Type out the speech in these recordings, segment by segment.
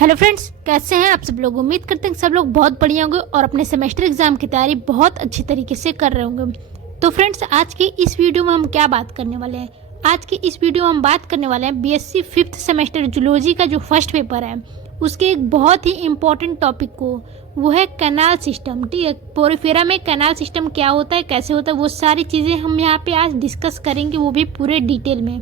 Hello friends, कैसे हैं आप सब लोग। उम्मीद करते हैं कि सब लोग बहुत बढ़िया होंगे और अपने सेमेस्टर एग्जाम की तैयारी बहुत अच्छी तरीके से कर रहे होंगे। तो फ्रेंड्स, आज की इस वीडियो में हम क्या बात करने वाले हैं। आज की इस वीडियो में हम बात करने वाले हैं बीएससी 5th सेमेस्टर जूलॉजी का जो फर्स्ट पेपर है उसके एक बहुत ही इम्पोर्टेंट टॉपिक को, वो है कैनाल सिस्टम। ठीक है, पोरिफेरा में कैनाल सिस्टम क्या होता है, कैसे होता है, वो सारी चीज़ें हम यहाँ पे आज डिस्कस करेंगे, वो भी पूरे डिटेल में।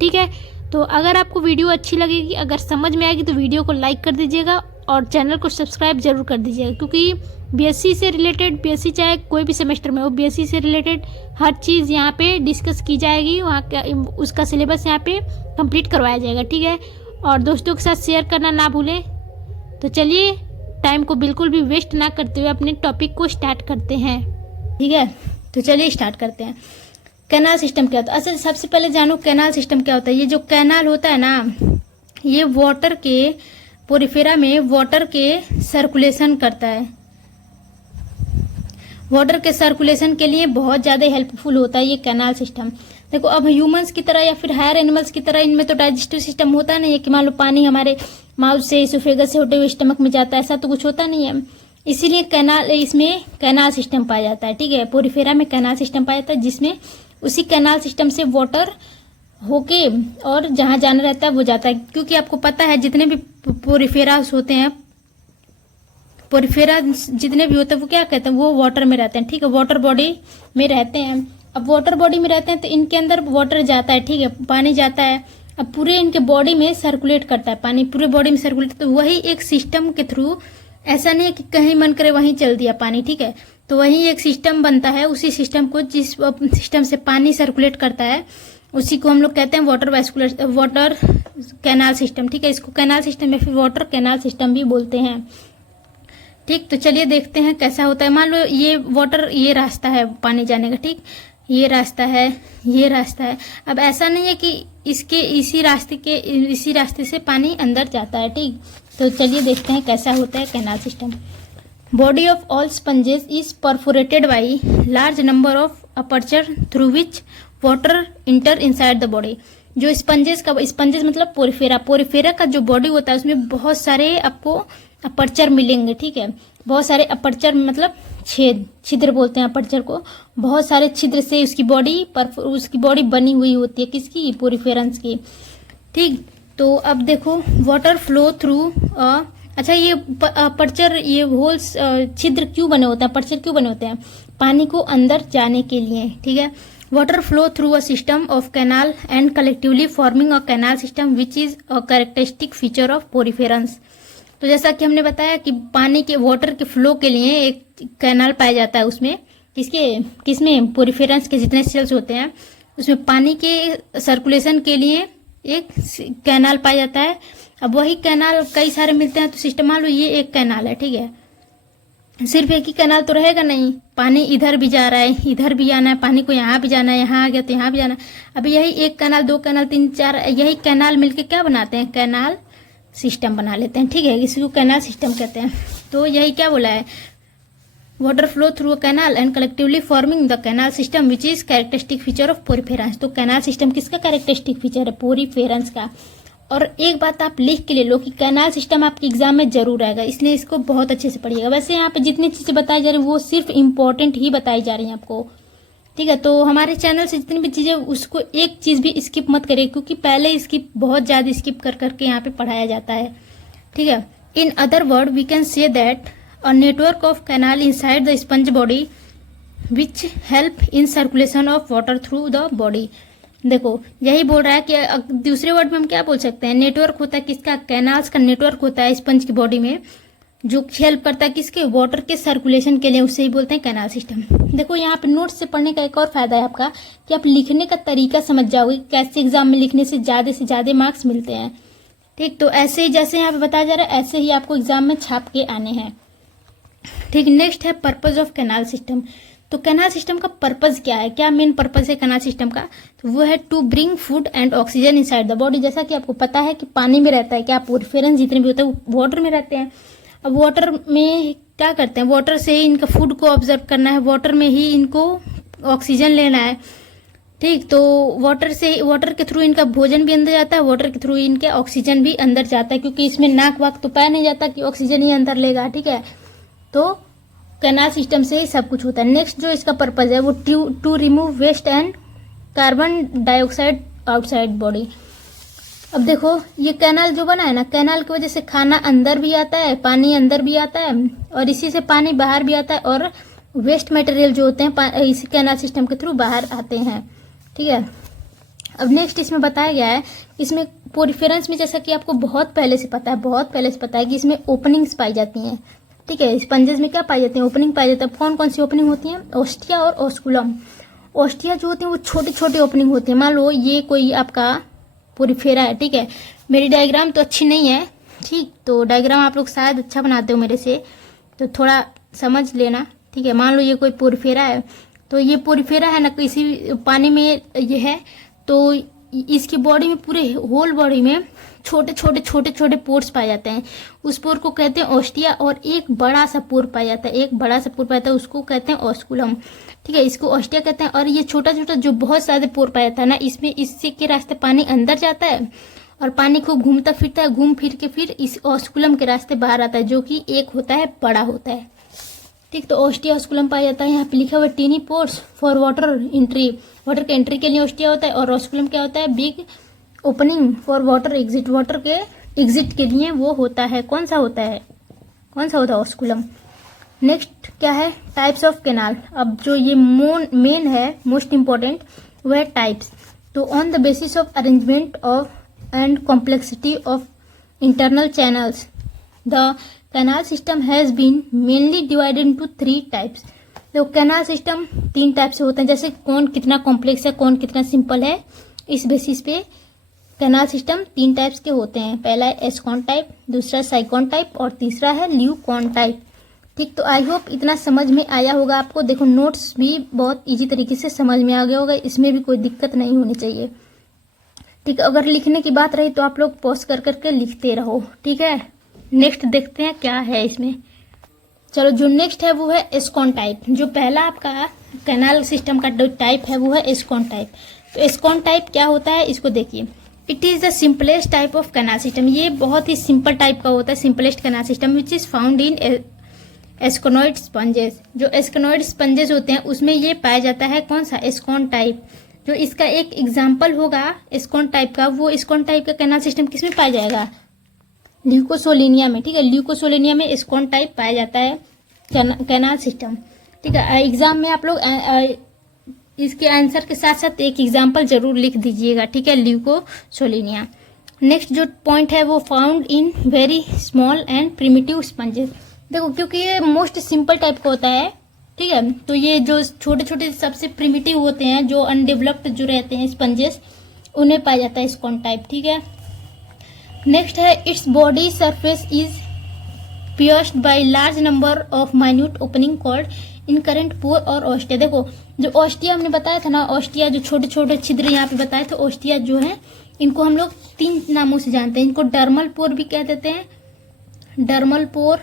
ठीक है, तो अगर आपको वीडियो अच्छी लगेगी, अगर समझ में आएगी तो वीडियो को लाइक कर दीजिएगा और चैनल को सब्सक्राइब जरूर कर दीजिएगा, क्योंकि बीएससी से रिलेटेड, बीएससी चाहे कोई भी सेमेस्टर में हो, बीएससी से रिलेटेड हर चीज़ यहाँ पे डिस्कस की जाएगी। वहाँ का उसका सिलेबस यहाँ पे कंप्लीट करवाया जाएगा। ठीक है, और दोस्तों के साथ शेयर करना ना भूलें। तो चलिए, टाइम को बिल्कुल भी वेस्ट ना करते हुए अपने टॉपिक को स्टार्ट करते हैं। ठीक है, तो चलिए स्टार्ट करते हैं। कैनाल सिस्टम क्या होता है। अच्छा, सबसे पहले जानो कैनाल सिस्टम क्या होता है। ये जो कैनाल होता है ना, ये वाटर के, पोरिफेरा में वाटर के सर्कुलेशन करता है। वाटर के सर्कुलेशन के लिए बहुत ज़्यादा हेल्पफुल होता है ये कैनाल सिस्टम। देखो, अब ह्यूमंस की तरह या फिर हायर एनिमल्स की तरह इनमें तो डाइजेस्टिव सिस्टम होता नहीं है कि मान लो पानी हमारे माउथ से, इसोफेगस से होते हुए स्टमक में जाता है, ऐसा तो कुछ होता नहीं है। इसीलिए इसमें कैनाल सिस्टम पाया जाता है। ठीक है, पोरिफेरा में कैनाल सिस्टम पाया जाता है, जिसमें उसी कैनाल सिस्टम से वाटर होके और जहाँ जाना रहता है वो जाता है। क्योंकि आपको पता है जितने भी पोरिफेरास होते हैं, पोरिफेरा जितने भी होते हैं वो क्या कहते हैं, वो वाटर में रहते हैं। ठीक है, वाटर बॉडी में रहते हैं। अब वाटर बॉडी में रहते हैं तो इनके अंदर वाटर जाता है। ठीक है, पानी जाता है। अब पूरे इनके बॉडी में सर्कुलेट करता है पानी, पूरे बॉडी में सर्कुलेट। तो वही एक सिस्टम के थ्रू, ऐसा नहीं है कि कहीं मन करे वहीं चल दिया पानी। ठीक है, तो वही एक सिस्टम बनता है। उसी सिस्टम को, जिस सिस्टम से पानी सर्कुलेट करता है, उसी को हम लोग कहते हैं वाटर कैनाल सिस्टम। ठीक है, इसको कैनाल सिस्टम या फिर वाटर कैनाल सिस्टम भी बोलते हैं। ठीक, तो चलिए देखते हैं कैसा होता है। मान लो ये वाटर, ये रास्ता है पानी जाने का। ठीक, ये रास्ता है, ये रास्ता है। अब ऐसा नहीं है कि इसी रास्ते से पानी अंदर जाता है। ठीक, तो चलिए देखते हैं कैसा होता है canal system. Body of all sponges is perforated by large number of aperture through which water enter inside the body। जो स्पंजेस मतलब पोरिफेरा का जो बॉडी होता है उसमें बहुत सारे आपको अपर्चर मिलेंगे। ठीक है, बहुत सारे अपर्चर मतलब छिद्र बोलते हैं अपर्चर को। बहुत सारे छिद्र से उसकी बॉडी बनी हुई होती है, किसकी, पोरिफेरंस की। ठीक, तो अब देखो, वाटर फ्लो थ्रू अच्छा, ये अपर्चर, ये होल्स, छिद्र क्यों बने होते हैं, अपर्चर क्यों बने होते हैं, पानी को अंदर जाने के लिए। ठीक है, water flow through a system of canal and collectively forming a canal system which is a characteristic feature of poriferans. तो जैसा कि हमने बताया कि पानी के, वाटर के फ्लो के लिए एक कैनाल पाया जाता है। उसमें किसमें, पोरिफेरेंस के जितने सेल्स होते हैं उसमें पानी के सर्कुलेशन के लिए एक कैनाल पाया जाता है। अब वही कैनाल कई सारे मिलते हैं, तो सिस्टम मान लो ये एक कैनाल है। ठीक है, सिर्फ एक ही कैनाल तो रहेगा नहीं, पानी इधर भी जा रहा है, इधर भी जाना है, पानी को यहाँ भी जाना है, यहाँ आ गया तो यहाँ भी जाना है। अब यही एक कैनाल, दो कैनाल, तीन चार, यही कैनाल मिलके क्या बनाते हैं, कैनाल सिस्टम बना लेते हैं। ठीक है, इसको कैनाल सिस्टम कहते हैं। तो यही क्या बोला है, water flow through a canal and collectively forming the canal system which is characteristic feature of poriferans. तो कैनाल सिस्टम किसका कैरेक्टरिस्टिक फीचर है, पोरिफेरेंस का। और एक बात आप लिख के ले लो कि कैनाल सिस्टम आपके एग्जाम में जरूर आएगा, इसलिए इसको बहुत अच्छे से पढ़िएगा। वैसे यहाँ पे जितनी चीज़ें बताई जा रही है वो सिर्फ इम्पोर्टेंट ही बताई जा रही हैं आपको। ठीक है, तो हमारे चैनल से जितनी भी चीज़ें, उसको एक चीज़ भी स्किप मत करिए, क्योंकि पहले स्किप, बहुत ज़्यादा स्किप कर करके यहाँ पे पढ़ाया जाता है। ठीक है, in other word we can say that a network of canal inside the sponge body which help in circulation of water through the body. देखो, यही बोल रहा है कि दूसरे वर्ड में हम क्या बोल सकते हैं, नेटवर्क होता है किसका, कैनाल्स का नेटवर्क होता है स्पंज की बॉडी में, जो हेल्प करता है किसके, वाटर के सर्कुलेशन के लिए, उससे ही बोलते हैं कैनाल सिस्टम। देखो, यहाँ पे नोट्स से पढ़ने का एक और फायदा है आपका कि आप लिखने का तरीका समझ जाओगे, कैसे एग्जाम में लिखने से ज्यादा मार्क्स मिलते हैं। ठीक, तो ऐसे ही जैसे यहाँ पे बताया जा रहा है, ऐसे ही आपको एग्जाम में छाप के आने हैं। ठीक, नेक्स्ट है पर्पज ऑफ कैनाल सिस्टम। तो कैनाल सिस्टम का पर्पज क्या है, क्या मेन पर्पज है कैनाल सिस्टम का, तो वो है to bring food and oxygen inside the body. जैसा कि आपको पता है कि पानी में रहता है क्या, पोरिफेरेंस जितने भी होते हैं वो वाटर में रहते हैं। अब वाटर में क्या करते हैं, वाटर से ही इनका फूड को ऑब्जर्व करना है, वाटर में ही इनको ऑक्सीजन लेना है। ठीक। तो वाटर के थ्रू इनका भोजन भी अंदर जाता है, वाटर के थ्रू इनके ऑक्सीजन भी अंदर जाता है, क्योंकि इसमें नाक वाक तो पाया नहीं जाता कि ऑक्सीजन ही अंदर लेगा। ठीक है, तो कैनाल सिस्टम से ही सब कुछ होता है। नेक्स्ट जो इसका पर्पज है वो to remove waste and carbon dioxide outside body. अब देखो ये कैनाल जो बना है ना, कैनाल की वजह से खाना अंदर भी आता है, पानी अंदर भी आता है, और इसी से पानी बाहर भी आता है, और वेस्ट मटेरियल जो होते हैं इसी कैनाल सिस्टम के थ्रू बाहर आते हैं। ठीक है, अब नेक्स्ट इसमें बताया गया है, इसमें पोरिफेरेंस में जैसा कि आपको बहुत पहले से पता है कि इसमें ओपनिंग्स पाई जाती हैं। ठीक है, स्पंजेस में क्या पाई जाती है? ओपनिंग पाई जाती है। कौन कौन सी ओपनिंग होती है? ओस्टिया और ऑस्कुलम। ओस्टिया जो होती है वो छोटी छोटी ओपनिंग होती है। मान लो ये कोई आपका पोरिफेरा है। ठीक है, मेरी डायग्राम तो अच्छी नहीं है, ठीक, तो डायग्राम आप लोग शायद अच्छा बनाते हो मेरे से, तो थोड़ा समझ लेना। ठीक है, मान लो ये कोई पोरिफेरा है, तो ये पोरिफेरा है ना, किसी पानी में ये है, तो इसकी बॉडी में, पूरे होल बॉडी में छोटे छोटे पोर्स पाए जाते हैं। उस पोर को कहते हैं ओस्टिया, और एक बड़ा सा पोर पाया जाता है, उसको कहते हैं ऑस्कुलम। ठीक है, इसको ओस्टिया कहते हैं। और ये छोटा छोटा जो बहुत सारे पोर पाया जाता है ना, इसमें इससे के रास्ते पानी अंदर जाता है, और पानी खूब घूमता फिरता है, घूम फिर के फिर इस ऑस्कुलम के रास्ते बाहर आता है, जो कि एक होता है, बड़ा होता है। ठीक, तो ओस्टिया ऑस्कुलम पाया जाता है। यहाँ पे लिखा हुआ tiny pores for water entry, water के एंट्री के लिए ओस्टिया होता है, और ऑस्कुलम क्या होता है? Big opening for water exit, water के एग्जिट के लिए वो होता है। कौन सा होता है ऑस्कुलम। नेक्स्ट क्या है? Types of canal. अब जो ये मेन है, मोस्ट इंपॉर्टेंट, वो है टाइप्स। तो on the basis of arrangement of and complexity of internal channels the canal system has been mainly divided into 3 types. तो कैनाल सिस्टम 3 टाइप से होते हैं, जैसे कौन कितना कॉम्प्लेक्स है, कौन कितना सिंपल है, इस बेसिस पे कैनाल सिस्टम 3 टाइप्स के होते हैं। पहला है एस्कॉन टाइप, दूसरा साइकॉन टाइप, और तीसरा है ल्यूकॉन टाइप। ठीक, तो आई होप इतना समझ में आया होगा आपको। देखो नोट्स भी बहुत इजी तरीके से समझ में आ गया होगा, इसमें भी कोई दिक्कत नहीं होनी चाहिए। ठीक, अगर लिखने की बात रही तो आप लोग पॉज कर करके लिखते रहो। ठीक है, नेक्स्ट देखते हैं क्या है इसमें। चलो, जो नेक्स्ट है वो है एस्कॉन टाइप। जो पहला आपका कैनाल सिस्टम का जो टाइप है वो है एस्कॉन टाइप। तो एस्कॉन टाइप क्या होता है, इसको देखिए। It is the simplest type of canal system. ये बहुत ही सिंपल टाइप का होता है, simplest canal system, which is found in asconoid sponges. जो एस्कोनॉइड स्पंजेस होते हैं उसमें ये पाया जाता है। कौन सा? एस्कॉन टाइप। जो इसका एक एग्जाम्पल होगा एस्कॉन टाइप का, वो एस्कॉन टाइप का कैनाल सिस्टम किसमें पाया जाएगा? ल्यूकोसोलेनिया में। ठीक है, ल्यूकोसोलेनिया में एस्कॉन टाइप पाया जाता है कैनाल सिस्टम। ठीक है, एग्जाम में आप लोग इसके आंसर के साथ साथ एक एग्जाम्पल जरूर लिख दीजिएगा। ठीक है, ल्यूकोसोलेनिया। नेक्स्ट जो पॉइंट है वो found in very small and primitive sponges. देखो क्योंकि ये मोस्ट सिंपल टाइप का होता है, ठीक है, तो ये जो छोटे छोटे सबसे प्रिमिटिव होते हैं, जो अनडेवलप्ड जो रहते हैं स्पंजेस, उन्हें पाया जाता है एस्कॉन टाइप। ठीक है, नेक्स्ट है its body surface is pierced by large number of minute opening called incurrent pore और ऑस्टिया। देखो जो ऑस्टिया हमने बताया था ना, ऑस्टिया जो छोटे छोटे छिद्र यहाँ पे बताए थे, ऑस्टिया जो है इनको हम लोग 3 नामों से जानते हैं। इनको डर्मल पोर भी कह देते हैं, डर्मल पोर,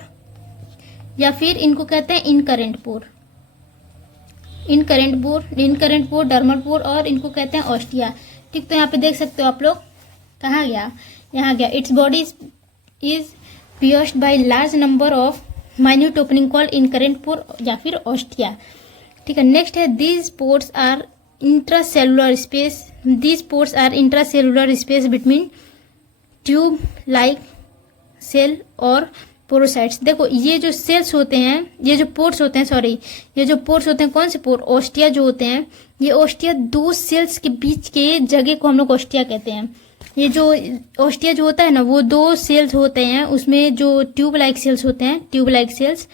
या फिर इनको कहते हैं इनकरेंट पोर, इनकरेंट पोर, डर्मल पोर, और इनको कहते हैं ऑस्टिया। ठीक, तो यहाँ पे देख सकते हो आप लोग, कहाँ गया, यहाँ गया। Its body is pierced by large number of minute opening called incurrent pore या फिर ऑस्टिया। ठीक है, नेक्स्ट है these pores are intracellular space between tube like cell और पोरोसाइट्स। देखो ये जो सेल्स होते हैं, ये जो पोर्स होते हैं, कौन से पोर? ऑस्टिया जो होते हैं, ये ऑस्टिया 2 सेल्स के बीच के जगह को हम लोग ऑस्टिया कहते हैं। ये जो ऑस्टिया जो होता है ना, वो 2 सेल्स होते हैं, उसमें जो ट्यूब लाइक सेल्स होते हैं, ट्यूब लाइक सेल्स,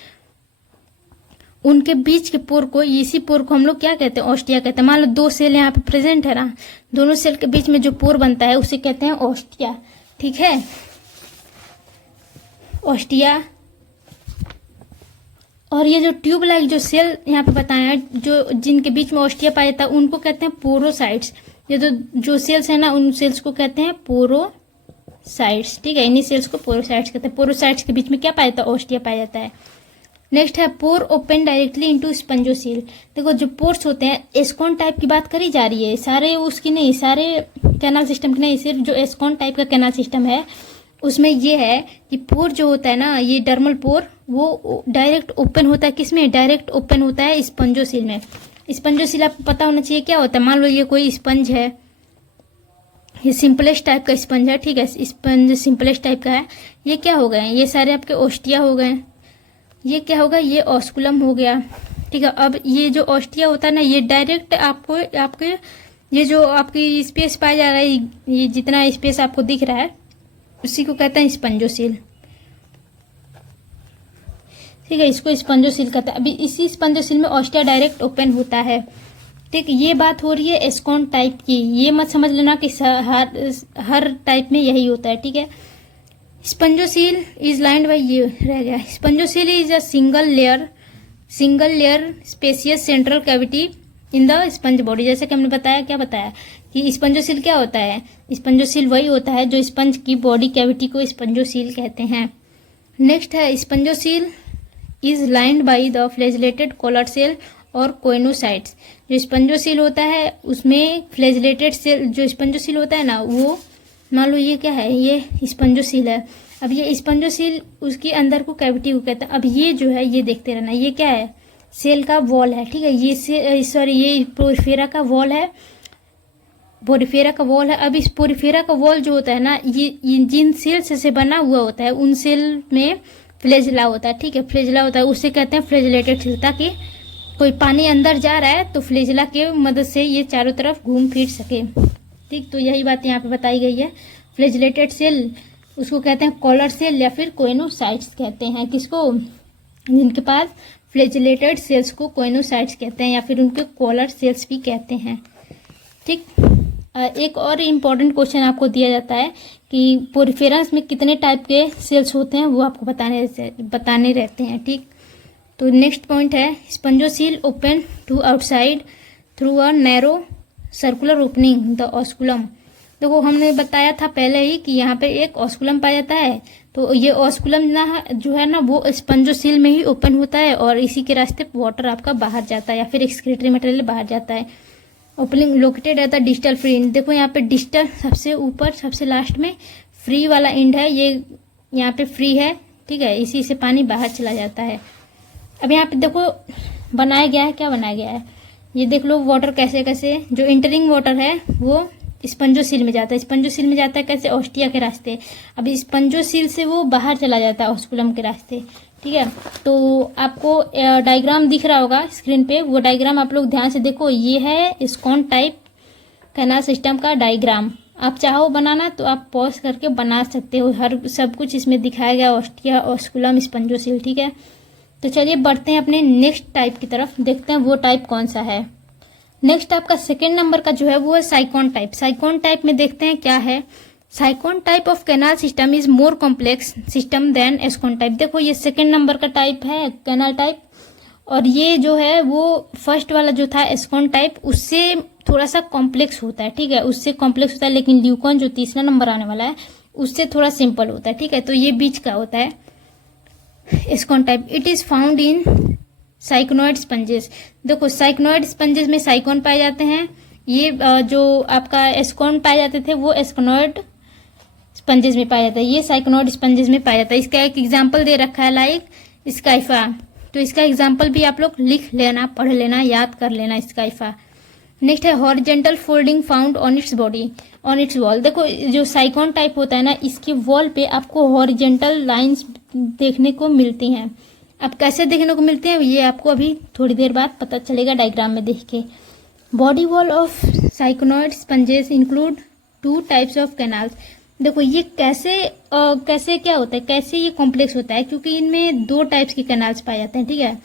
उनके बीच के पोर को, इसी पोर को हम लोग क्या कहते हैं? ऑस्टिया कहते हैं। मान लो 2 सेल यहाँ पे प्रेजेंट है ना, दोनों सेल के बीच में जो पोर बनता है उसे कहते हैं ऑस्टिया। ठीक है, ऑस्टिया। और ये जो ट्यूब लाइक जो सेल यहाँ पे बताया है, जो जिनके बीच में ऑस्टिया पाया जाता है, उनको कहते हैं पोरोसाइट्स। ये जो सेल्स है ना, उन सेल्स को कहते हैं पोरोसाइट्स। ठीक है, इन्हीं सेल्स को पोरोसाइट्स कहते हैं। पोरोसाइट्स के बीच में क्या पाया जाता है? ऑस्टिया पाया जाता है। नेक्स्ट है पोर ओपन डायरेक्टली इनटू स्पंजोसील। देखो जो पोर्स होते हैं, एस्कॉन टाइप की बात करी जा रही है, सारे उसकी नहीं, सारे कैनाल सिस्टम की नहीं, सिर्फ जो एस्कॉन टाइप का कैनाल सिस्टम है उसमें ये है कि पोर जो होता है ना, ये डर्मल पोर, वो डायरेक्ट ओपन होता है। किसमें? डायरेक्ट ओपन होता है स्पंजोसील में। स्पंजोसील आपको पता होना चाहिए क्या होता है। मान लो ये कोई स्पंज है, ये सिंपलेस्ट टाइप का स्पंज है, ठीक है, स्पंज सिंपलेस्ट टाइप का है। ये क्या हो गए? ये सारे आपके ओस्टिया हो गए। ये क्या होगा? ये ऑस्कुलम हो गया, ठीक है। अब ये जो ऑस्टिया होता है ना, ये डायरेक्ट आपको आपके ये जो आपकी स्पेस पाया जा रहा है, ये जितना स्पेस आपको दिख रहा है उसी को कहते हैं स्पंजोसील, ठीक है, इसको स्पंजोसील कहते हैं। अभी इसी स्पंजोसील में ऑस्टिया डायरेक्ट ओपन होता है, ठीक। ये बात हो रही है एस्कॉन टाइप की, ये मत समझ लेना कि हर टाइप में यही होता है, ठीक है। स्पंजोसील इज लाइंड बाय, ये रह गया। Spongocoel is a single layer spacious central cavity in the sponge body. जैसे कि हमने बताया, क्या बताया कि स्पंजोसील क्या होता है? स्पंजोसील वही होता है जो स्पंज की बॉडी कैविटी को स्पंजोसील कहते हैं। नेक्स्ट है spongocoel is lined by the flagellated collar cell और कोइनोसाइट्स। जो स्पंजोसील होता है उसमें फ्लैजिलेटेड सेल, जो स्पंजोसील होता है ना, वो मान लो ये क्या है, ये स्पंजोसील है। अब ये स्पंजोसील उसके अंदर को कैविटी को कहते हैं। अब ये जो है, ये देखते रहना, ये क्या है? सेल का वॉल है, ठीक है। ये पोरिफेरा का वॉल है, पोरिफेरा का वॉल है। अब इस पोरिफेरा का वॉल जो होता है ना, ये जिन सेल्स से बना हुआ होता है उन सेल में फ्लैजिला होता है, ठीक है, फ्लैजिला होता है, उससे कहते हैं फ्लैजिलेटेड सेल। ताकि कोई पानी अंदर जा रहा है तो फ्लैजिला के मदद से ये चारों तरफ घूम फिर सके, ठीक। तो यही बात यहाँ पे बताई गई है। फ्लैजिलेटेड सेल उसको कहते हैं कॉलर सेल या फिर कोइनोसाइट्स कहते हैं। किसको? जिनके पास फ्लैजिलेटेड सेल्स को कोइनोसाइट्स कहते हैं या फिर उनके कॉलर सेल्स भी कहते हैं, ठीक। एक और इम्पॉर्टेंट क्वेश्चन आपको दिया जाता है कि पोरिफेरस में कितने टाइप के सेल्स होते हैं, वो आपको बताने रहते हैं, ठीक। तो नेक्स्ट पॉइंट है spongocoel open to outside through a narrow circular opening the osculum. देखो हमने बताया था पहले ही कि यहाँ पे एक ऑस्कुलम पाया जाता है। तो ये ऑस्कुलम ना जो है ना, वो स्पंजोसील में ही ओपन होता है और इसी के रास्ते वाटर आपका बाहर जाता है या फिर एक्सक्रीटरी मटेरियल बाहर जाता है। Opening located at the distal free and. देखो यहाँ पे डिस्टल सबसे ऊपर सबसे लास्ट में फ्री वाला एंड है, ये यहाँ पे फ्री है, ठीक है, इसी से पानी बाहर चला जाता है। अब यहाँ पे देखो बनाया गया है, क्या बनाया गया है, ये देख लो वाटर कैसे कैसे, जो इंटरिंग वाटर है वो स्पंजोसील में जाता है। स्पंजोसील में जाता है कैसे? ऑस्टिया के रास्ते। अब स्पंजोसील से वो बाहर चला जाता है ऑस्कुलम के रास्ते, ठीक है। तो आपको डायग्राम दिख रहा होगा स्क्रीन पे, वो डायग्राम आप लोग ध्यान से देखो। ये है एस्कॉन टाइप कैनाल सिस्टम का डायग्राम। आप चाहो बनाना तो आप पॉज करके बना सकते हो, हर सब कुछ इसमें दिखाया गया, ऑस्टिया, ऑस्कुलम, स्पंजोसील, ठीक है। तो चलिए बढ़ते हैं अपने नेक्स्ट टाइप की तरफ, देखते हैं वो टाइप कौन सा है। नेक्स्ट आपका सेकेंड नंबर का जो है वो है साइकोन टाइप। साइकोन टाइप में देखते हैं क्या है। Sycon type of canal system is more complex system than ascon type. देखो ये सेकेंड नंबर का टाइप है कैनाल टाइप, और ये जो है वो फर्स्ट वाला जो था एस्कॉन टाइप, उससे थोड़ा सा कॉम्प्लेक्स होता है, ठीक है, उससे कॉम्प्लेक्स होता है। लेकिन ल्यूकॉन जो तीसरा नंबर आने वाला है उससे थोड़ा सिंपल होता है, ठीक है। तो ये बीच का होता है ascon type. It is found in syconoid sponges. देखो साइकोनॉइड स्पंजेस में साइकोन पाए जाते हैं। ये जो आपका एस्कॉन पाए जाते थे वो एस्कोनॉइड स्पंजेस में पाया जाता है, ये साइकोनॉइड स्पंजेस में पाया जाता है। इसका एक एग्जाम्पल दे रखा है लाइक स्काइफा, तो इसका एग्जाम्पल भी आप लोग लिख लेना, पढ़ लेना, याद कर लेना स्काइफा। नेक्स्ट है horizontal folding found on its body on it's wall. देखो जो साइकोन टाइप होता है ना, इसके वॉल पे आपको हॉरिजेंटल लाइंस देखने को मिलती हैं। अब कैसे देखने को मिलते हैं ये आपको अभी थोड़ी देर बाद पता चलेगा डायग्राम में देख के। Body wall of syconoid sponges include 2 types of canals. देखो ये कैसे क्या होता है, कैसे ये कॉम्प्लेक्स होता है, क्योंकि इनमें 2 टाइप्स के कैनाल्स पाए जाते हैं, ठीक है।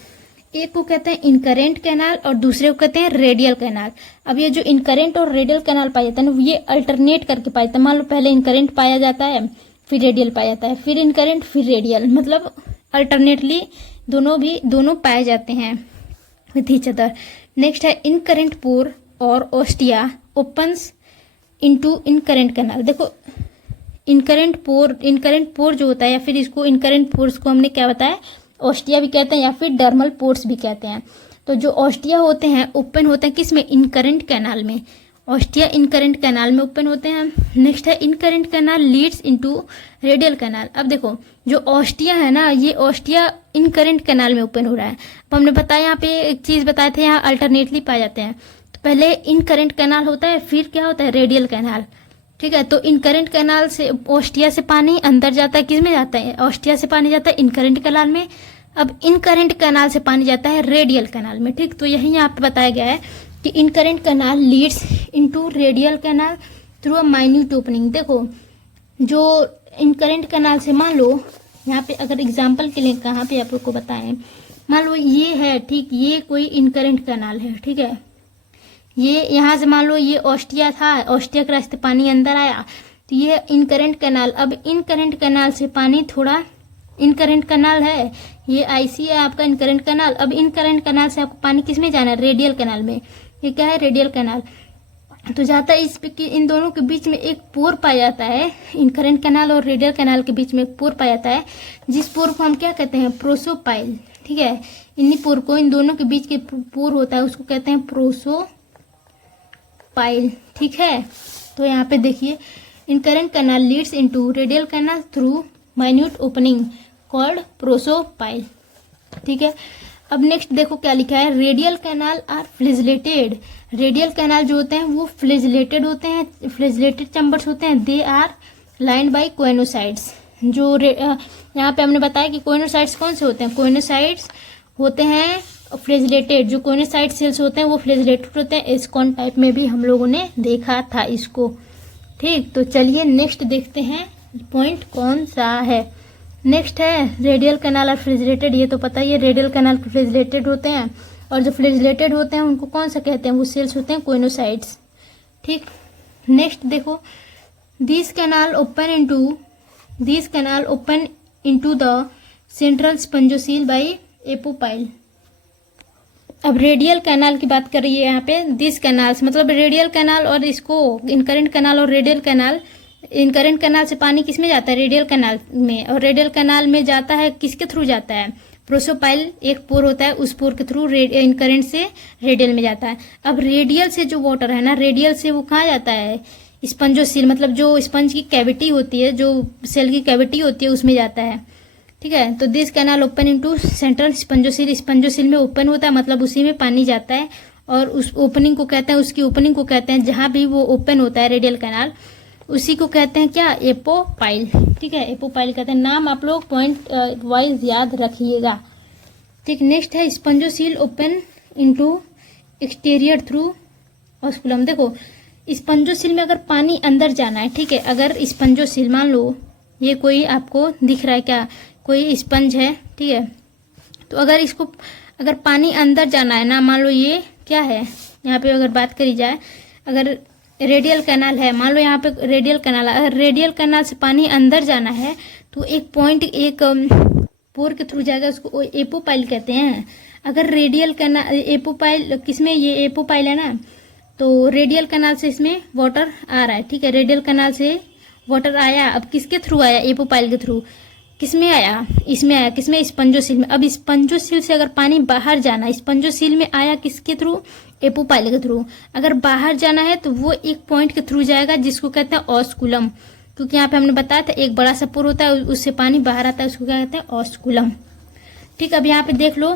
एक को कहते हैं इनकरेंट कैनाल और दूसरे को कहते हैं रेडियल कैनाल। अब ये जो इनकरेंट और रेडियल कैनाल पाया जाता है ना, ये अल्टरनेट करके पाया जाता है। मान लो पहले इनकरेंट पाया जाता है, फिर रेडियल पाया जाता है, फिर इनकरेंट, फिर रेडियल, मतलब अल्टरनेटली दोनों पाए जाते हैं विथ ईच अदर। नेक्स्ट है इनकरेंट पोर और ostia opens into incurrent canal. देखो इनकरेंट पोर जो होता है, या फिर इसको इनकरेंट पोर्स को हमने क्या बताया, ऑस्टिया भी कहते हैं या फिर डर्मल पोर्ट्स भी कहते हैं। तो जो ऑस्टिया होते हैं ओपन होते हैं किस में, इनकरेंट कैनाल में। ऑस्टिया इनकरेंट कैनाल में ओपन होते हैं। नेक्स्ट है incurrent canal leads into radial canal. अब देखो जो ऑस्टिया है ना, ये ऑस्टिया इनकरेंट कैनाल में ओपन हो रहा है। अब हमने बताया यहाँ पे एक चीज बताए थे, यहाँ अल्टरनेटली पाए जाते हैं। तो पहले इनकरेंट कैनाल होता है, फिर क्या होता है, रेडियल कैनाल। ठीक है, तो इनकरेंट कैनाल से ऑस्टिया से पानी अंदर जाता है, किस में जाता है, ऑस्टिया से पानी जाता है इनकरेंट कैनाल में। अब इनकरेंट कैनाल से पानी जाता है रेडियल कैनाल में। ठीक, तो यही यहाँ पे बताया गया है कि incurrent canal leads into radial canal through a minute opening. देखो जो इनकरेंट कैनाल से, मान लो यहाँ पे अगर एग्जांपल के लिए कहाँ पे आप लोग को बताएं, मान लो ये है, ठीक, ये कोई इनकरेंट कैनाल है। ठीक है, ये यहाँ से मान लो ये ऑस्टिया था, ऑस्टिया के रास्ते पानी अंदर आया, तो ये इनकरेंट कैनाल। अब इनकरेंट कैनाल से पानी थोड़ा, इनकरेंट कैनाल है, ये आईसी है आपका इनकरेंट कैनाल। अब इनकरेंट कैनाल से आपको पानी किस में जाना है, रेडियल कैनाल में। ये क्या है, रेडियल कैनाल। तो जाता है इस इन दोनों के बीच में एक पोर पाया जाता है, इनकरेंट कैनाल और रेडियल कैनाल के बीच में एक पोर पाया जाता है, जिस पोर को हम क्या कहते हैं, प्रोसोपाइल। ठीक है, इन्हीं पोर को, इन दोनों के बीच के पोर होता है उसको कहते हैं प्रोसोपाइल। ठीक है, तो यहाँ पे देखिए incurrent canal leads into radial canal through minute opening called prosopyle. ठीक है, अब नेक्स्ट देखो क्या लिखा है, radial canal are flagellated. Radial canal जो होते हैं वो फ्लैजिलेटेड होते हैं, फ्लैजिलेटेड चैम्बर्स होते हैं। They are lined by choanocytes. जो यहाँ पे हमने बताया कि कोइनोसाइड्स कौन से होते हैं, कोइनोसाइड्स होते हैं फ्लैजिलेटेड। जो कोइनोसाइड सेल्स होते हैं वो फ्लैजिलेटेड होते हैं। एस्कॉन टाइप में भी हम लोगों ने देखा था इसको। ठीक, तो चलिए नेक्स्ट देखते हैं पॉइंट कौन सा है। नेक्स्ट है रेडियल कैनाल और फ्लैजिलेटेड। ये तो पता ही है, रेडियल कैनाल फ्लैजिलेटेड होते हैं, और जो फ्लैजिलेटेड होते हैं उनको कौन सा कहते हैं, वो सेल्स होते हैं कोइनोसाइड्स। ठीक, नेक्स्ट देखो, this canal open into the central spongocoel by apopyle. अब रेडियल कैनाल की बात कर रही है यहाँ पे, दिस कैनाल्स मतलब रेडियल कैनाल, और इसको इनकरेंट कैनाल और रेडियल कैनाल। इनकरेंट कैनाल से पानी किस में जाता है, रेडियल कैनाल में, और रेडियल कैनाल में जाता है किसके थ्रू जाता है, प्रोसोपाइल एक पोर होता है, उस पोर के थ्रू इनकरेंट से रेडियल में जाता है। अब रेडियल से जो वाटर है ना, रेडियल से वो कहाँ जाता है, स्पंजोसील मतलब जो स्पंज की कैविटी होती है, जो सेल की कैविटी होती है उसमें जाता है। ठीक है, तो this canal open into central spongocoel. Spongocoel में ओपन होता है मतलब उसी में पानी जाता है, और उस ओपनिंग को कहते हैं, उसकी ओपनिंग को कहते हैं, जहां भी वो ओपन होता है रेडियल कैनाल उसी को कहते हैं क्या, एपोपाइल। ठीक है, एपोपाइल कहते हैं। नाम आप लोग पॉइंट वाइज याद रखिएगा। ठीक, नेक्स्ट है spongocoel open into exterior through osculum. देखो स्पंजोसील में अगर पानी अंदर जाना है, ठीक है, अगर स्पंजोसील मान लो ये कोई आपको दिख रहा है क्या, कोई स्पंज है, ठीक है, तो अगर इसको अगर पानी अंदर जाना है ना, मान लो ये क्या है, यहाँ पे अगर बात करी जाए, अगर रेडियल कैनाल है, मान लो यहाँ पे रेडियल कैनाल है, अगर रेडियल कैनाल से पानी अंदर जाना है तो एक पॉइंट एक पोर के थ्रू जाएगा, उसको एपोपाइल कहते हैं। अगर रेडियल कैनाल एपोपाइल किसमें, ये एपोपाइल है ना, तो रेडियल कैनाल से इसमें वाटर आ रहा है। ठीक है, रेडियल कैनाल से वाटर आया, अब किसके थ्रू आया, एपोपाइल के थ्रू। किसमें आया, इसमें आया, किसमें, स्पंजोसील में। अब स्पंजोसील से अगर पानी बाहर जाना, स्पंजोसील में आया किसके थ्रू, एपोपाइल के थ्रू। अगर बाहर जाना है तो वो एक पॉइंट के थ्रू जाएगा जिसको कहते हैं ऑस्कुलम, क्योंकि यहाँ पे हमने बताया था एक बड़ा सा पोर होता है, उससे पानी बाहर आता है, उसको क्या कहते हैं, ऑस्कुलम। ठीक, अब यहाँ पे देख लो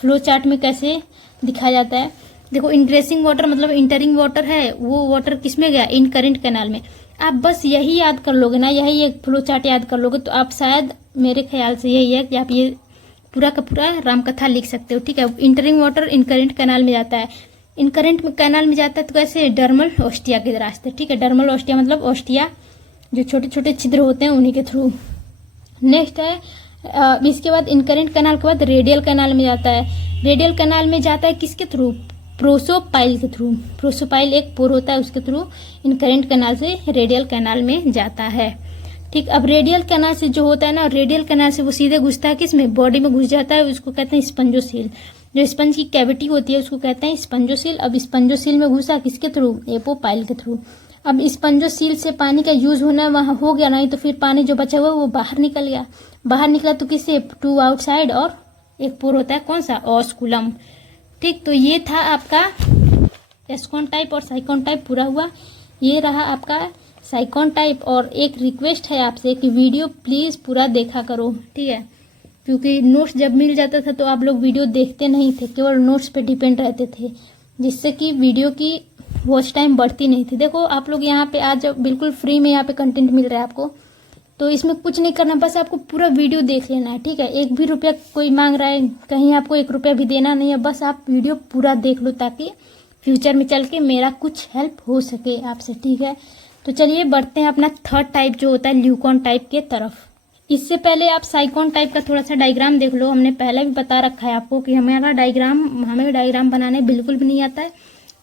फ्लो चार्ट में कैसे दिखाया जाता है। देखो इनग्रेसिंग वाटर मतलब इंटरिंग वाटर है, वो वाटर किस में गया, इनकरेंट कैनाल में। आप बस यही याद कर लोगे ना, यही एक फ्लो चार्ट याद कर लोगे तो आप शायद, मेरे ख्याल से यही है कि आप ये पूरा का पूरा रामकथा लिख सकते हो। ठीक है, इंटरिंग वाटर इनकरेंट कैनाल में जाता है, इनकरेंट कैनाल में जाता है तो कैसे, डर्मल ऑस्टिया के रास्ते। ठीक है, डर्मल ऑस्टिया मतलब ऑस्टिया जो छोटे छोटे छिद्र होते हैं उन्हीं के थ्रू। नेक्स्ट है इसके बाद इनकरेंट कैनाल के बाद रेडियल कैनाल में जाता है। रेडियल कैनाल में जाता है किसके थ्रू, प्रोसोपाइल के थ्रू। प्रोसोपाइल एक पोर होता है, उसके थ्रू इनकरेंट कैनाल से रेडियल कैनाल में जाता है। ठीक, अब रेडियल कैनाल से जो होता है ना, रेडियल कैनाल से वो सीधे घुसता है किसमें, बॉडी में घुस जाता है, उसको कहते हैं स्पंजोसील। जो स्पंज की कैविटी होती है उसको कहते हैं स्पंजोसील। अब स्पंजोसील में घुसा किसके थ्रू, एपोपाइल के थ्रू। अब स्पंजोसील से पानी का यूज होना वहाँ हो गया, नहीं तो फिर पानी जो बचा हुआ वो बाहर निकल गया। बाहर निकला तो किससे, टू आउटसाइड और एक पोर होता है कौन सा, ऑस्कुलम। ठीक, तो ये था आपका एस्कॉन टाइप और साइकॉन टाइप पूरा हुआ। ये रहा आपका साइकॉन टाइप। और एक रिक्वेस्ट है आपसे कि वीडियो प्लीज़ पूरा देखा करो, ठीक है, क्योंकि नोट्स जब मिल जाता था तो आप लोग वीडियो देखते नहीं थे, केवल नोट्स पे डिपेंड रहते थे, जिससे कि वीडियो की वॉच टाइम बढ़ती नहीं थी। देखो आप लोग यहाँ पे आज बिल्कुल फ्री में यहाँ पे कंटेंट मिल रहा है आपको, तो इसमें कुछ नहीं करना, बस आपको पूरा वीडियो देख लेना है, ठीक है। 1 भी रुपया कोई मांग रहा है, कहीं आपको 1 रुपया भी देना नहीं है, बस आप वीडियो पूरा देख लो ताकि फ्यूचर में चल के मेरा कुछ हेल्प हो सके आपसे, ठीक है। तो चलिए बढ़ते हैं अपना थर्ड टाइप जो होता है ल्यूकॉन टाइप के तरफ। इससे पहले आप साइकॉन टाइप का थोड़ा सा डायग्राम देख लो। हमने पहले भी बता रखा है आपको कि हमें डायग्राम बनाने बिल्कुल भी नहीं आता है।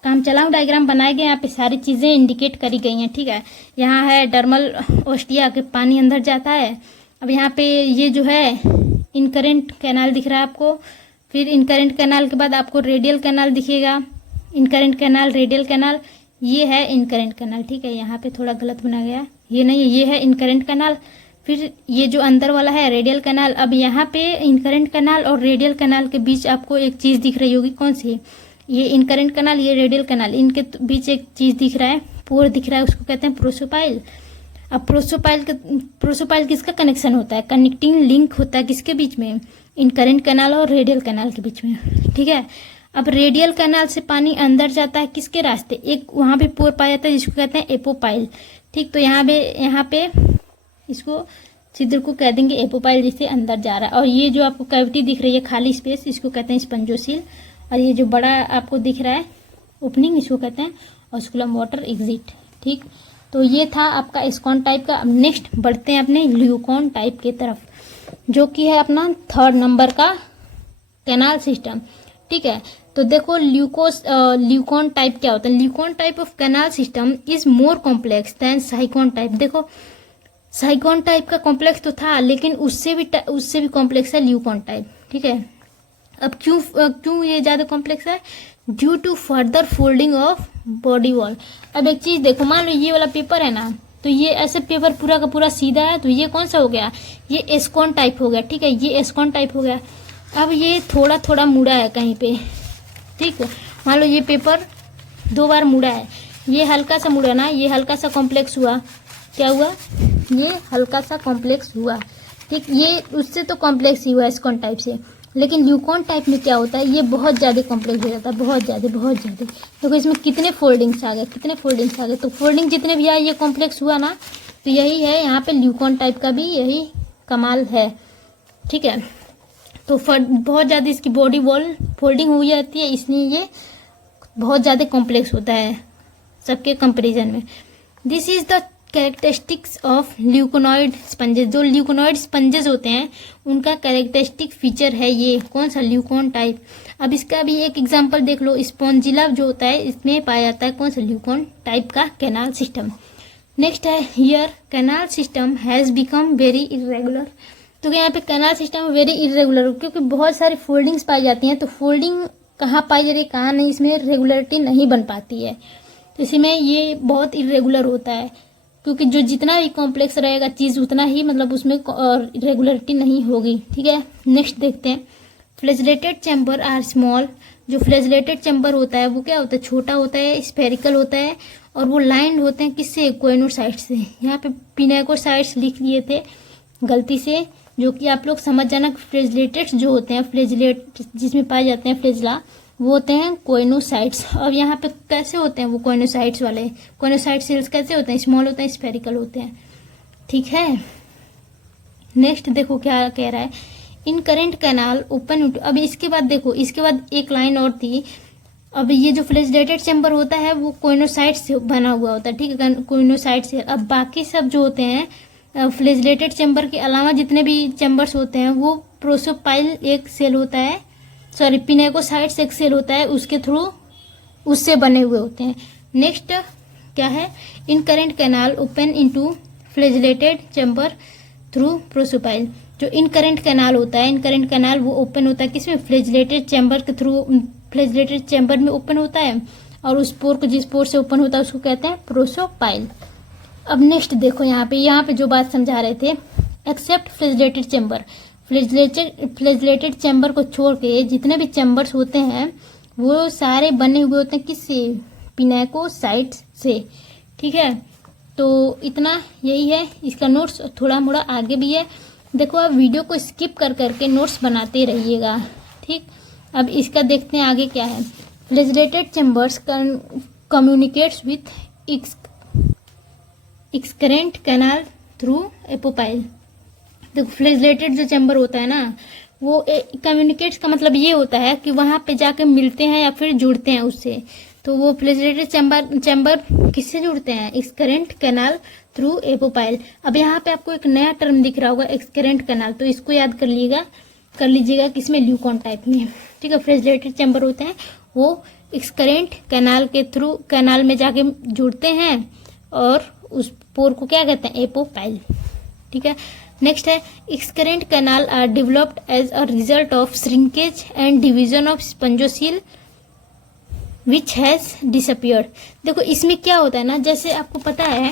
काम चलाओ डायग्राम बनाए गए, यहाँ पे सारी चीज़ें इंडिकेट करी गई हैं, ठीक है। यहाँ है डर्मल ओस्टिया के पानी अंदर जाता है। अब यहाँ पे ये जो है इनकरेंट कैनाल दिख रहा है आपको, फिर इनकरेंट कैनाल के बाद आपको रेडियल कैनाल दिखेगा, इनकरेंट कैनाल, रेडियल कैनाल, ये है इनकरेंट कैनाल, ठीक है। यहाँ पे थोड़ा गलत बना गया, ये नहीं है, ये है इनकरेंट कैनाल। फिर ये जो अंदर वाला है रेडियल कैनाल। अब यहाँ पे इनकरेंट कैनाल और रेडियल कैनाल के बीच आपको एक चीज़ दिख रही होगी, कौन सी, ये इनकरेंट कैनाल, ये रेडियल कैनाल, इनके बीच एक चीज़ दिख रहा है, पोर दिख रहा है, उसको कहते हैं प्रोसोपाइल। अब प्रोसोपाइल किसका कनेक्शन होता है, कनेक्टिंग लिंक होता है किसके बीच में, इनकरेंट कैनाल और रेडियल कैनाल के बीच में, ठीक है। अब रेडियल कैनाल से पानी अंदर जाता है किसके रास्ते, एक वहाँ पे पोर पाया जाता है जिसको कहते हैं एपोपाइल, ठीक। तो यहाँ पे इसको छिद्र को कह देंगे एपोपाइल, जिससे अंदर जा रहा है। और ये जो आपको कैविटी दिख रही है खाली स्पेस, इसको कहते हैं स्पंजोसील। और ये जो बड़ा आपको दिख रहा है ओपनिंग, इसको कहते हैं ऑस्कुलम वाटर एग्जिट, ठीक। तो ये था आपका एस्कॉन टाइप का। अब नेक्स्ट बढ़ते हैं अपने ल्यूकॉन टाइप की तरफ, जो कि है अपना 3rd नंबर का कैनाल सिस्टम, ठीक है। तो देखो ल्यूकॉन टाइप क्या होता है। Leucon type of canal system is more complex than sycon type. देखो साइकॉन टाइप का कॉम्प्लेक्स तो था, लेकिन उससे भी कॉम्प्लेक्स है ल्यूकॉन टाइप, ठीक है। अब क्यों ये ज़्यादा कॉम्प्लेक्स है, due to further folding of body wall. अब एक चीज़ देखो, मान लो ये वाला पेपर है ना, तो ये ऐसे पेपर पूरा का पूरा सीधा है, तो ये कौन सा हो गया, ये एस्कॉन टाइप हो गया, ठीक है, ये एस्कॉन टाइप हो गया। अब ये थोड़ा थोड़ा मुड़ा है कहीं पे, ठीक है। मान लो ये पेपर 2 बार मुड़ा है, ये हल्का सा मुड़ा ना, ये हल्का सा कॉम्प्लेक्स हुआ, क्या हुआ, ये हल्का सा कॉम्प्लेक्स हुआ, ठीक। ये उससे तो कॉम्प्लेक्स ही हुआ एस्कॉन टाइप से, लेकिन ल्यूकॉन टाइप में क्या होता है, ये बहुत ज़्यादा कॉम्प्लेक्स हो जाता है, बहुत ज़्यादा। देखो इसमें कितने फोल्डिंग्स आ गए, तो फोल्डिंग जितने भी आए ये कॉम्प्लेक्स हुआ ना, तो यही है यहाँ पे ल्यूकॉन टाइप का भी यही कमाल है, ठीक है। तो बहुत ज़्यादा इसकी बॉडी वॉल फोल्डिंग हुई जाती है, इसलिए ये बहुत ज़्यादा कॉम्प्लेक्स होता है सबके कंपेरिजन में। This is the characteristics of leuconoid sponges. जो ल्यूकोनॉइड स्पंजेस होते हैं उनका कैरेक्टरिस्टिक फीचर है ये कौन सा, ल्यूकॉन टाइप। अब इसका भी एक एग्जांपल देख लो, स्पॉन्जिला जो होता है इसमें पाया जाता है कौन सा, ल्यूकॉन टाइप का कैनाल सिस्टम। नेक्स्ट है here canal system has become very irregular. तो यहाँ पे कैनाल सिस्टम वेरी इरेगुलर, क्योंकि बहुत सारी फोल्डिंग्स पाई जाती हैं, तो फोल्डिंग कहाँ पाई जा रही है कहाँ नहीं, इसमें रेगुलरिटी नहीं बन पाती है, तो इसी में ये बहुत इरेगुलर होता है, क्योंकि जो जितना भी कॉम्प्लेक्स रहेगा चीज़ उतना ही मतलब उसमें रेगुलरिटी नहीं होगी, ठीक है। नेक्स्ट देखते हैं फ्लैजिलेटेड चैम्बर आर स्मॉल। जो फ्लैजिलेटेड चैम्बर होता है वो क्या होता है, छोटा होता है, स्फेरिकल होता है, और वो लाइंड होते हैं किससे, कोइनोसाइट्स से। यहाँ पे पिनेकोसाइट्स लिख लिए थे गलती से, जो कि आप लोग समझ जाना। फ्लैजिलेटेड्स जो होते हैं, फ्लैजिलेट जिसमें पाए जाते हैं फ्लैजिला, वो होते हैं कोइनोसाइट्स। अब यहाँ पे कैसे होते हैं वो कोइनोसाइट्स वाले, कोइनोसाइट सेल्स कैसे होते हैं, स्मॉल होते हैं, स्फेरिकल होते हैं, ठीक है। नेक्स्ट देखो क्या कह रहा है, इन करेंट कैनाल ओपन। अब इसके बाद देखो, इसके बाद एक लाइन और थी। अब ये जो फ्लैजिलेटेड चैम्बर होता है वो कोइनोसाइट से बना हुआ होता है, ठीक है, कोइनोसाइट से। अब बाकी सब जो होते हैं फ्लैजिलेटेड चैम्बर के अलावा जितने भी चैम्बर्स होते हैं वो प्रोसोपाइल एक सेल होता है, सॉरी पिनेकोसाइट्स एक सेल होता है, उसके थ्रू उससे बने हुए होते हैं। नेक्स्ट क्या है, incurrent canal open into flagellated chamber through prosopyle. जो इन करेंट कैनाल होता है, इन करेंट कैनाल वो ओपन होता है किसमें, फ्लैजिलेटेड चैम्बर के थ्रू, फ्लैजिलेटेड चैम्बर में ओपन होता है, और उस पोर को जिस पोर से ओपन होता है उसको कहते हैं प्रोसोपाइल। अब नेक्स्ट देखो यहाँ पे जो बात समझा रहे थे, except flagellated chamber, flagellated chamber को छोड़ के जितने भी चैम्बर्स होते हैं वो सारे बने हुए होते हैं किससे, पिनेकोसाइट्स से। ठीक है, तो इतना यही है इसका नोट्स, थोड़ा मोड़ा आगे भी है। देखो आप वीडियो को स्किप कर करके नोट्स बनाते रहिएगा। ठीक, अब इसका देखते हैं आगे क्या है। Flagellated chambers communicates with excurrent canal through apopyle. देखो फ्लैजेलेटेड जो चैम्बर होता है ना, वो कम्युनिकेट्स का मतलब ये होता है कि वहाँ पे जाके मिलते हैं या फिर जुड़ते हैं उससे। तो वो फ्लैजेलेटेड चैम्बर किससे जुड़ते हैं, एक्सक्रेंट कैनाल थ्रू एपोपाइल। अब यहाँ पे आपको एक नया टर्म दिख रहा होगा एक्सक्रेंट कैनाल, तो इसको याद कर लीजिएगा किसमें, ल्यूकॉन टाइप में। ठीक है, फ्लैजेलेटेड चैम्बर होते हैं वो एक्सक्रेंट कैनाल के थ्रू कैनाल में जाके जुड़ते हैं और उस पोर को क्या कहते हैं, एपोपाइल। ठीक है, नेक्स्ट है excurrent canal are developed as a result of shrinkage and division of spongocoel which has disappeared. देखो इसमें क्या होता है ना, जैसे आपको पता है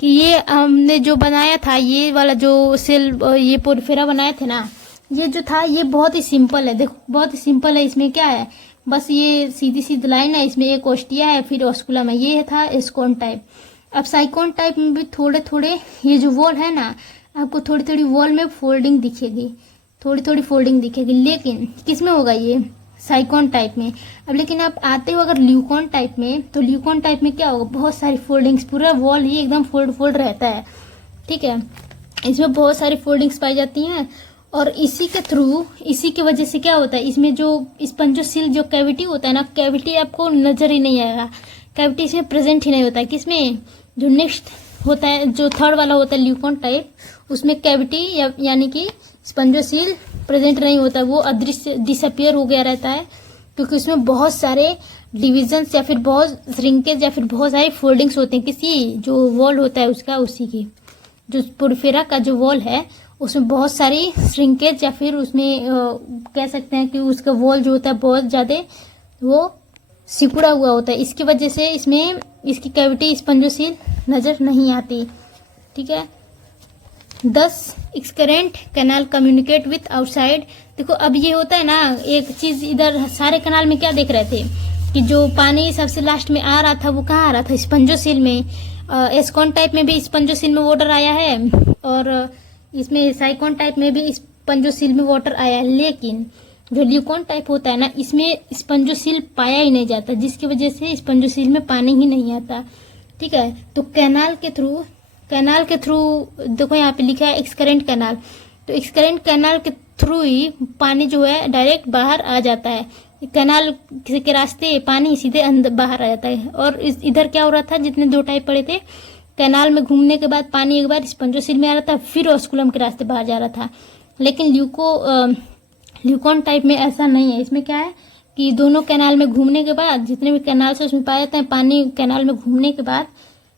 कि ये हमने जो बनाया था, ये वाला जो सेल, ये पोरफेरा बनाए थे ना, ये जो था ये बहुत ही सिंपल है। देखो बहुत ही सिंपल है, इसमें क्या है, बस ये सीधी सीधी लाइन है, इसमें एक ओस्टिया है फिर ऑस्कुलम है, ये था एस्कोन टाइप। अब साइकोन टाइप में भी थोड़े थोड़े ये जो वॉल है ना, आपको थोड़ी थोड़ी वॉल में फोल्डिंग दिखेगी, लेकिन किस में होगा, ये साइकोन टाइप में। अब लेकिन आप आते हो अगर ल्यूकॉन टाइप में, तो ल्यूकॉन टाइप में क्या होगा, बहुत सारी फोल्डिंग्स, पूरा वॉल ही एकदम फोल्ड रहता है। ठीक है, इसमें बहुत सारी फोल्डिंग्स पाई जाती हैं और इसी की वजह से क्या होता है, इसमें जो स्पंजोसील जो कैविटी होता है ना, कैविटी आपको नजर ही नहीं आएगा, कैविटी इसमें प्रेजेंट ही नहीं होता है। किसमें, जो नेक्स्ट होता है, जो थर्ड वाला होता है ल्यूकॉन टाइप, उसमें कैविटी यानी कि स्पंजोसील प्रेजेंट नहीं होता, वो अदृश्य डिसअपियर हो गया रहता है, क्योंकि उसमें बहुत सारे डिविजन्स या फिर बहुत श्रिंकेज या फिर बहुत सारी फोल्डिंग्स होते हैं, किसी जो वॉल होता है उसका, उसी की जो पोरफेरा का जो वॉल है उसमें बहुत सारी श्रिंकेज या फिर उसमें कह सकते हैं कि उसका वॉल जो होता है बहुत ज़्यादा वो सिकुड़ा हुआ होता है। इसकी वजह से इसमें इसकी कैविटी स्पंजोसील नज़र नहीं आती। ठीक है, 10 एक्सक्रेंट कैनाल कम्युनिकेट विथ आउटसाइड। देखो अब ये होता है ना, एक चीज़ इधर सारे कैनाल में क्या देख रहे थे कि जो पानी सबसे लास्ट में आ रहा था वो कहाँ आ रहा था, स्पंजोसील में। एस्कोन टाइप में भी स्पंजोसील में वाटर आया है और इसमें साइकोन टाइप में भी स्पंजोसील में वाटर आया है, लेकिन जो ल्यूकॉन टाइप होता है ना, इसमें स्पंजोसील पाया ही नहीं जाता, जिसकी वजह से स्पंजोसील में पानी ही नहीं आता। ठीक है, तो कैनाल के थ्रू देखो यहाँ पे लिखा है एक्सक्रेंट कैनाल, तो एक्सक्रेंट कैनाल के थ्रू ही पानी जो है डायरेक्ट बाहर आ जाता है। कैनाल के रास्ते पानी सीधे अंदर बाहर आ जाता है। और इधर क्या हो रहा था, जितने दो टाइप पड़े थे, कैनाल में घूमने के बाद पानी एक बार स्पंजोसील में आ रहा था, फिर ऑस्कुलम के रास्ते बाहर जा रहा था। लेकिन ल्यूकॉन टाइप में ऐसा नहीं है। इसमें क्या है कि दोनों कैनाल में घूमने के बाद, जितने भी कैनाल से उसमें पाए जाते हैं, पानी कैनाल में घूमने के बाद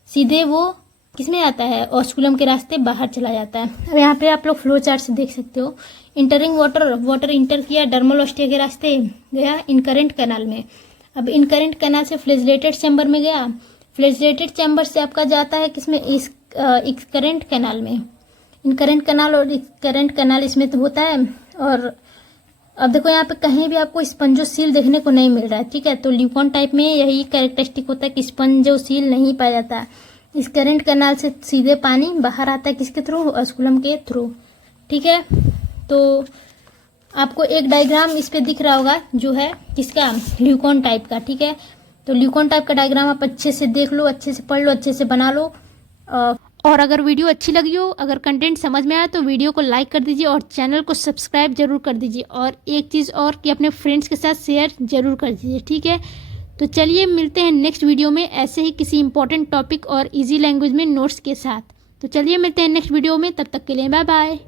सीधे वो किसमें आता है, ऑस्कुलम के रास्ते बाहर चला जाता है। अब यहाँ पे आप लोग फ्लो चार्ट से देख सकते हो, इंटरिंग वाटर इंटर किया, डर्मल ऑस्टिया के रास्ते गया इनकरेंट कैनाल में। अब इनकरेंट कैनाल से फ्लैजेलेटेड चैम्बर में गया, फ्लैजेलेटेड चैम्बर से आपका जाता है किसमें, एक्सक्रेंट कैनाल में। इनकरेंट कैनाल और एक्सक्रेंट कैनाल इसमें तो होता है। और अब देखो यहाँ पे कहीं भी आपको स्पंजोसील देखने को नहीं मिल रहा है। ठीक है, तो ल्यूकॉन टाइप में यही कैरेक्टरिस्टिक होता है कि स्पंजोसील नहीं पाया जाता। इस करंट कैनाल से सीधे पानी बाहर आता है, किसके थ्रू, ऑस्कुलम के थ्रू। ठीक है, तो आपको एक डायग्राम इस पे दिख रहा होगा जो है किसका, ल्यूकॉन टाइप का। ठीक है, तो ल्यूकॉन टाइप का डायग्राम आप अच्छे से देख लो, अच्छे से पढ़ लो, अच्छे से बना लो। और अगर वीडियो अच्छी लगी हो, अगर कंटेंट समझ में आया तो वीडियो को लाइक कर दीजिए और चैनल को सब्सक्राइब जरूर कर दीजिए। और एक चीज़ और कि अपने फ्रेंड्स के साथ शेयर जरूर कर दीजिए। ठीक है, तो चलिए मिलते हैं नेक्स्ट वीडियो में ऐसे ही किसी इंपॉर्टेंट टॉपिक और इजी लैंग्वेज में नोट्स के साथ। तो चलिए मिलते हैं नेक्स्ट वीडियो में, तब तक के लिए बाय बाय।